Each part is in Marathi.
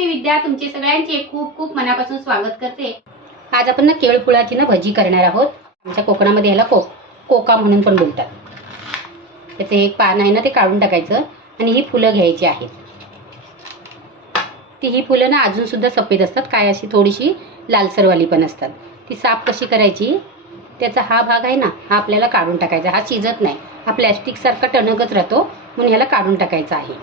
मी विद्या तुमचे सगळ्यांचे खूप खूप मनापासून स्वागत करते. आज आपण ना केळफुळाची ना भजी करणार आहोत. आमच्या कोकणामध्ये ह्याला को कोका म्हणून पण बोलतात. त्याचे एक पान आहे ना ते काढून टाकायचं आणि ही फुलं घ्यायची आहेत. ती ही फुलं ना अजून सुद्धा सफेद असतात. काय अशी थोडीशी लालसरवाली पण असतात. ती साफ कशी करायची? त्याचा हा भाग आहे ना हा आपल्याला काढून टाकायचा. हा शिजत नाही. हा प्लॅस्टिकसारखा टणकच राहतो म्हणून ह्याला काढून टाकायचा आहे.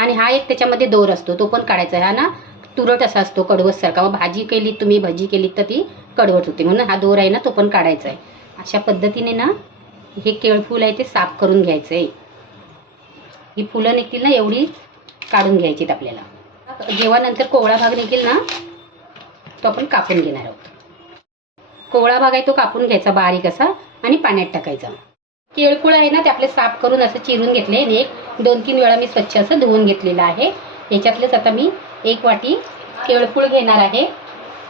आणि हा एक त्याच्यामध्ये दोर असतो तो पण काढायचा आहे. हा ना तुरट असा असतो कडवटसारखा मग भाजी केली तुम्ही भजी केली तर ती कडवट होते. म्हणून हा दोर आहे ना तो पण काढायचा आहे. अशा पद्धतीने ना हे केळफूल आहे ते साफ करून घ्यायचं आहे. ही फुलं निघतील ना एवढी काढून घ्यायचीत आपल्याला. जेव्हा नंतर कोवळा भाग निघेल ना तो आपण कापून घेणार आहोत. कोवळा भाग आहे तो कापून घ्यायचा बारीक असा आणि पाण्यात टाकायचा. केळकुळ आहे ना ते आपले साफ करून असं चिरून घेतले. एक दोन तीन वेळा मी स्वच्छ असं धुवून घेतलेलं आहे. याच्यातलेच आता मी एक वाटी केळकुळ घेणार आहे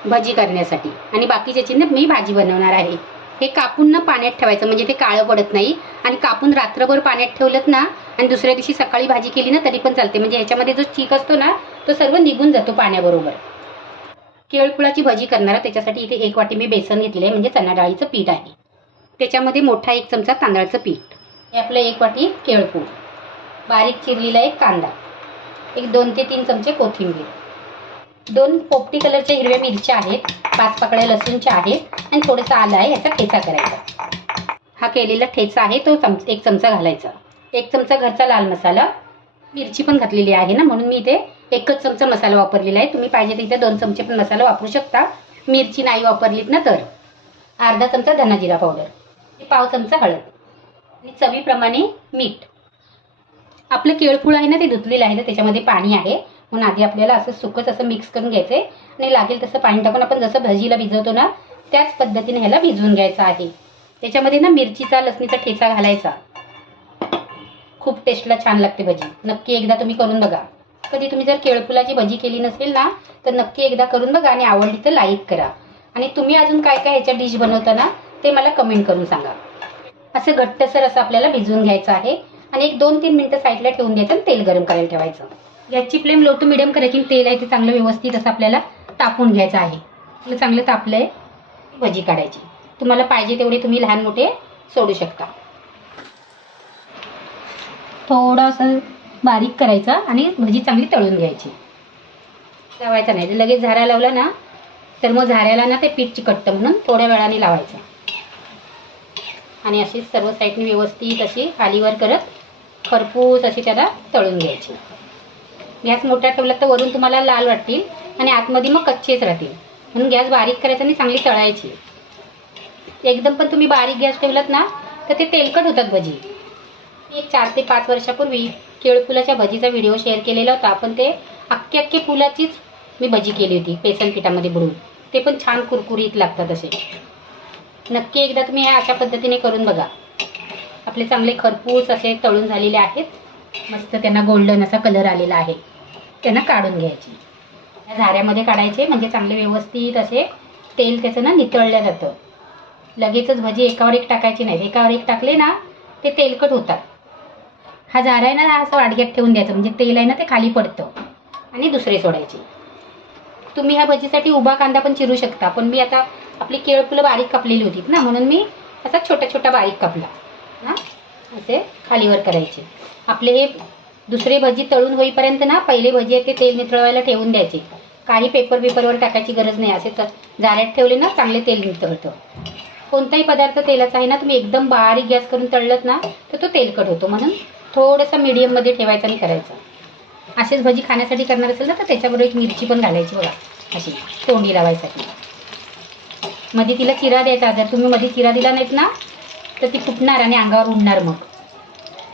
भाजी करण्यासाठी. आणि बाकीच्याची ना मी भाजी बनवणार आहे. हे कापून ना पाण्यात ठेवायचं म्हणजे ते काळं पडत नाही. आणि कापून रात्रभर पाण्यात ठेवलं ना आणि दुसऱ्या दिवशी सकाळी भाजी केली ना तरी पण चालते. म्हणजे ह्याच्यामध्ये जो चीक असतो ना तो सर्व निघून जातो पाण्याबरोबर. केळकुळाची भाजी करणार त्याच्यासाठी इथे एक वाटी मी बेसन घेतलेलं आहे म्हणजे चणा डाळीचं पीठ आहे. त्याच्यामध्ये मोठा एक चमचा तांदळाचं पीठ. हे आपलं एक वाटी केळफूळ बारीक चिरलेला एक कांदा. एक दोन ते तीन चमचे कोथिंबीर. दोन पोपटी कलरच्या हिरव्या मिरच्या आहेत पाच पाकळ्या लसूणच्या आहेत आणि थोडंसं आलं आहे याचा ठेचा करायचा. हा केलेला ठेचा आहे तो चम एक चमचा घालायचा. एक चमचा घरचा लाल मसाला. मिरची पण घातलेली आहे ना म्हणून मी इथे एकच चमचा मसाला वापरलेला आहे. तुम्ही पाहिजे तर इथे दोन चमचे पण मसाला वापरू शकता. मिरची नाही वापरलीत ना तर. अर्धा चमचा धनाजिरा पावडर. पाव चमचा हळद आणि चवीप्रमाणे मीठ. आपलं केळफूळ आहे ना ते धुतलेलं आहे ना त्याच्यामध्ये पाणी आहे. म्हणून आधी आपल्याला असं सुकच असं मिक्स करून घ्यायचं आहे आणि लागेल तसं पाणी टाकून आपण जसं भजीला भिजवतो ना त्याच पद्धतीने ह्याला भिजवून घ्यायचं आहे. त्याच्यामध्ये ना मिरचीचा लसणीचा ठेचा घालायचा. खूप टेस्टला छान लागते भजी. नक्की एकदा तुम्ही करून बघा. कधी तुम्ही जर केळफुलाची भजी केली नसेल ना तर नक्की एकदा करून बघा आणि आवडली तर लाईक करा. आणि तुम्ही अजून काय काय ह्याच्या डिश बनवताना ते मला कमेंट करून सांगा. असं घट्टसर असं आपल्याला भिजवून घ्यायचं आहे. आणि एक दोन तीन मिनिटं साईडला ठेवून द्यायचं आणि तेल गरम करायला ठेवायचं. गॅसची फ्लेम लो टू मिडियम करायची तेल आहे ते चांगलं व्यवस्थित असं आपल्याला तापून घ्यायचं आहे. आपलं चांगलं तापलं आहे भजी काढायची. तुम्हाला पाहिजे तेवढे तुम्ही लहान मोठे सोडू शकता. थोडासा बारीक करायचा आणि भजी चांगली तळून घ्यायची. लावायचा नाही. जर लगेच झाऱ्या लावला ना तर मग झाऱ्याला ना ते पीठ चिकटतं म्हणून थोड्या वेळाने लावायचं. आणि अशी सर्व साईडने व्यवस्थित अशी खालीवर करत खरपूस अशी त्याला तळून घ्यायची. गॅस मोठा ठेवला तर वरून तुम्हाला लाल वाटतील आणि आतमध्ये मग कच्चेच राहतील. म्हणून गॅस बारीक करायचा आणि चांगली तळायची. एकदम पण तुम्ही बारीक गॅस ठेवलात ना तर ते तेलकट होतात भजी. एक चार ते पाच वर्षापूर्वी केळफुलाच्या भजीचा व्हिडिओ शेअर केलेला होता. पण ते अख्खे अख्खे फुलाचीच मी भजी केली होती बेसन पिठामध्ये बुडून. ते पण छान कुरकुरीत लागतात असे. नक्की एकदा तुम्ही ह्या अशा पद्धतीने करून बघा. आपले चांगले खरपूस असे तळून झालेले आहेत. मस्त त्यांना गोल्डन असा कलर आलेला आहे. त्यांना काढून घ्यायचे. या झाऱ्यामध्ये काढायचे म्हणजे चांगले व्यवस्थित असे तेल त्याचं ना नितळलं जातं. लगेचच भजी एकावर एक टाकायची नाही. एकावर एक टाकले ना ते तेलकट होतात. हा झारा आहे ना असं वाडग्यात ठेवून द्यायचं. म्हणजे तेल आहे ना ते खाली पडतं. आणि दुसरे सोडायचे. तुम्ही ह्या भजीसाठी उभा कांदा पण चिरू शकता. पण मी आता आपली केळफुलं बारीक कापलेली होती ना म्हणून मी असा छोटा छोटा बारीक कापला. ना असे खालीवर करायचे. आपले हे दुसरे भजी तळून होईपर्यंत ना पहिले भजी आहे ते तेल नितळवायला ठेवून द्यायचे. काही पेपर पेपरवर टाकायची गरज नाही. असे तर झाऱ्यात ठेवले ना चांगले तेल नितळतं. कोणताही पदार्थ तेलाचा आहे ना तुम्ही एकदम बारीक गॅस करून तळलत ना तर तो तेलकट होतो. म्हणून थोडंसं मीडियममध्ये ठेवायचा आणि करायचं. असेच भजी खाण्यासाठी करणार असेल ना तर त्याच्याबरोबर एक मिरची पण घालायची बघा. अशी तोंडी लावायसाठी. मध्ये तिला चिरा द्यायचा. जर तुम्ही मध्ये चिरा दिला नाहीत ना तर ती फुटणार आणि अंगावर उडणार मग.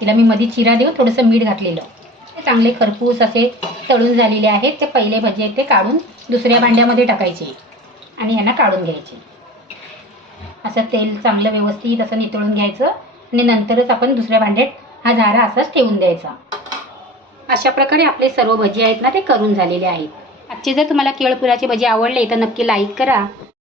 तिला मी मध्ये चिरा देऊन थोडंसं मीठ घातलेलं. ते चांगले खरपूस असे तळून झालेले आहेत. ते पहिले भजे आहेत ते काढून दुसऱ्या भांड्यामध्ये टाकायचे आणि यांना काढून घ्यायचे. असं तेल चांगलं व्यवस्थित असं नितळून घ्यायचं आणि नंतरच आपण दुसऱ्या भांड्यात हा झारा असाच ठेवून द्यायचा. अशा प्रकारे आपले सर्व भजी आहेत ना ते करून झालेले आहेत. आजचे जर तुम्हाला केळपुराचे भजी आवडले तर नक्की लाईक करा.